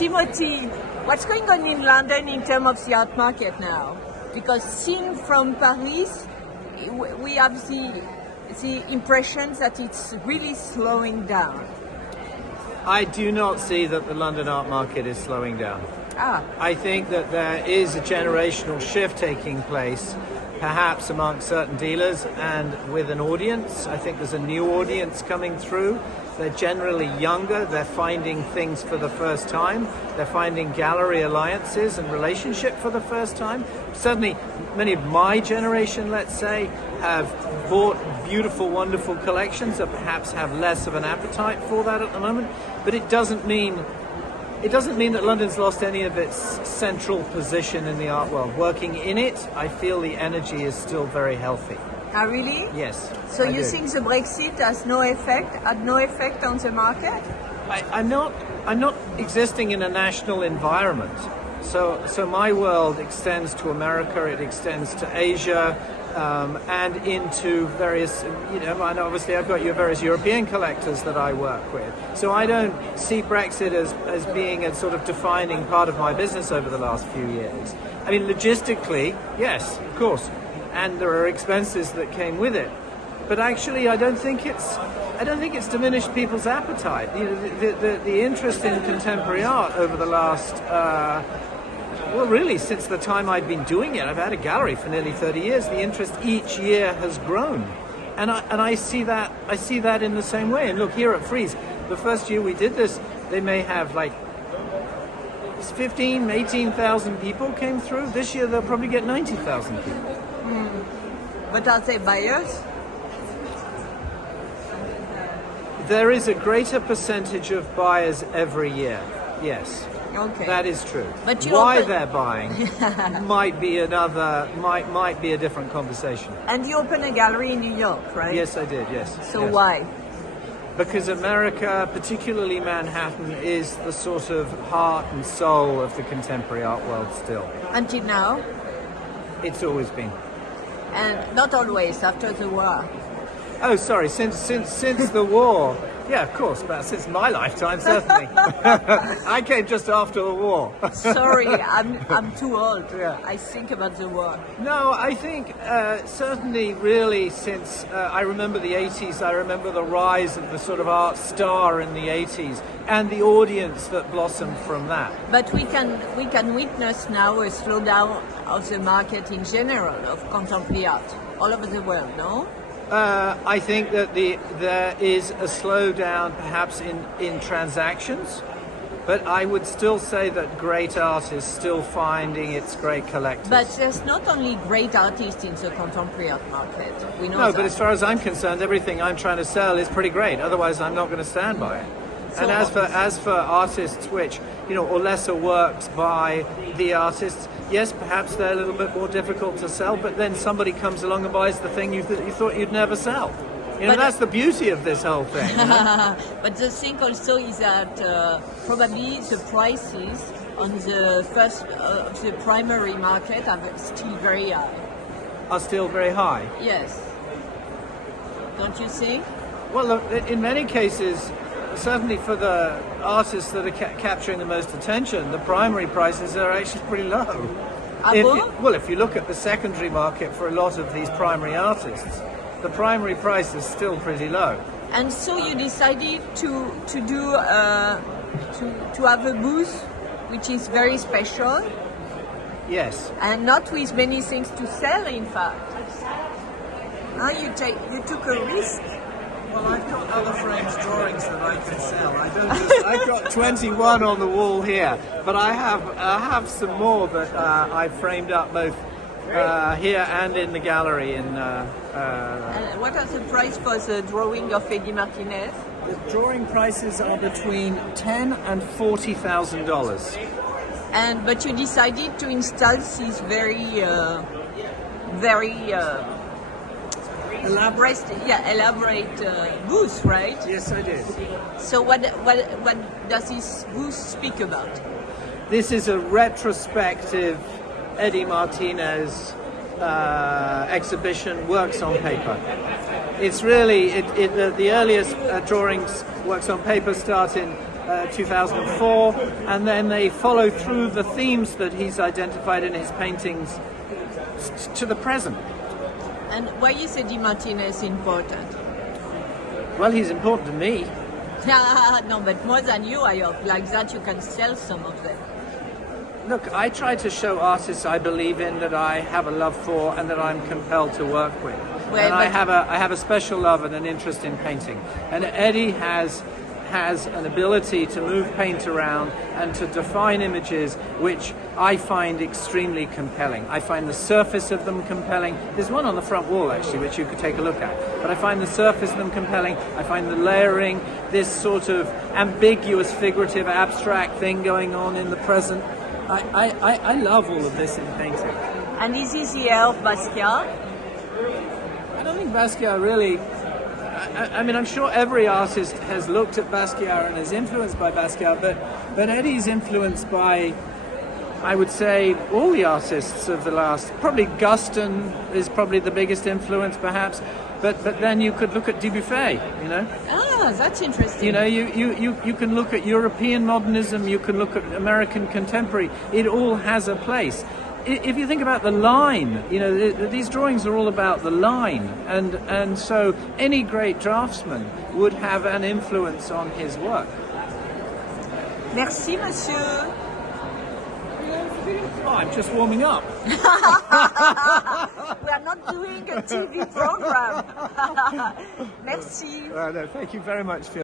Timothy, what's going on in London in terms of the art market now? Because seen from Paris, we have the impression that it's really slowing down. I do not see that the London art market is slowing down. I think that there is a generational shift taking place, perhaps amongst certain dealers and with an audience. I think there's a new audience coming through. They're generally younger, they're finding things for the first time, they're finding gallery alliances and relationship for the first time. Certainly many of my generation, let's say, have bought beautiful, wonderful collections that perhaps have less of an appetite for that at the moment. But it doesn't mean that London's lost any of its central position in the art world. Working in it, I feel the energy is still very healthy. Ah, really? Yes. So you think the Brexit had no effect on the market? I'm not existing in a national environment. So my world extends to America, it extends to Asia, and into various, and obviously I've got your various European collectors that I work with. So I don't see Brexit as being a sort of defining part of my business over the last few years. I mean, logistically, yes, of course. And there are expenses that came with it, but actually, I don't think it's diminished people's appetite. The interest in contemporary art over the last, really since the time I've been doing it. I've had a gallery for nearly 30 years. The interest each year has grown, and I see that in the same way. And look, here at Frieze, the first year we did this, they may have like 15, 18,000 people came through. This year they'll probably get 90,000 people. But are they buyers? There is a greater percentage of buyers every year. Yes. Okay. That is true. But why they're buying might be a different conversation. And you opened a gallery in New York, right? Yes, I did. Yes. So yes. Why? Because America, particularly Manhattan, is the sort of heart and soul of the contemporary art world still. Until now? It's always been. And not always, after the war. Oh, sorry, since the war. Yeah, of course, but since my lifetime, certainly. I came just after the war. Sorry, I'm too old. Yeah. I think about the war. No, I think certainly really since I remember the 80s, I remember the rise of the sort of art star in the 80s and the audience that blossomed from that. But we can witness now a slowdown of the market in general of contemporary art all over the world, no? I think that there is a slowdown perhaps in transactions, but I would still say that great art is still finding its great collectors. But there's not only great artists in the contemporary art market. We know that. But as far as I'm concerned, everything I'm trying to sell is pretty great. Otherwise, I'm not going to stand by it. So, and as for artists which, or lesser works by the artists, yes, perhaps they're a little bit more difficult to sell, but then somebody comes along and buys the thing you thought you'd never sell. That's the beauty of this whole thing. But the thing also is that probably the prices on the first of the primary market are still very high. Are still very high? Yes. Don't you think? Well, look, in many cases, certainly for the artists that are capturing the most attention, the primary prices are actually pretty low. If you look at the secondary market for a lot of these primary artists, the primary price is still pretty low. And so you decided to have a booth which is very special. Yes. And not with many things to sell, in fact. You took a risk. Well, I've got other frames drawings that I can sell. I've got 21 on the wall here, but I have some more that I've framed up both here and in the gallery. And what are the price for the drawing of Eddie Martinez? The drawing prices are between $10,000 and $40,000. But you decided to install this very elaborate booth, right? Yes, I did. So what does this booth speak about? This is a retrospective Eddie Martinez exhibition, works on paper. It's really the earliest drawings, works on paper, start in 2004, and then they follow through the themes that he's identified in his paintings to the present. And why is Eddie Martinez important? Well, he's important to me. No, but more than you, I hope. Like that, you can sell some of them. Look, I try to show artists I believe in, that I have a love for, and that I'm compelled to work with. Well, and I have a special love and an interest in painting. And Eddie has an ability to move paint around and to define images which I find extremely compelling. I find the surface of them compelling. There's one on the front wall actually which you could take a look at. But I find the surface of them compelling. I find the layering, this sort of ambiguous, figurative, abstract thing going on in the present. I love all of this in painting. And is this the air of Basquiat? I don't think Basquiat really... I mean, I'm sure every artist has looked at Basquiat and is influenced by Basquiat, but Eddie's influenced by, I would say, all the artists of the last. Probably Guston is probably the biggest influence, perhaps. But then you could look at Dubuffet, you know. Ah, that's interesting. You know, you can look at European modernism. You can look at American contemporary. It all has a place. If you think about the line, you know, these drawings are all about the line, and so any great draftsman would have an influence on his work. Merci, monsieur. Oh, I'm just warming up. We are not doing a TV program. Merci. No, thank you very much, Phil.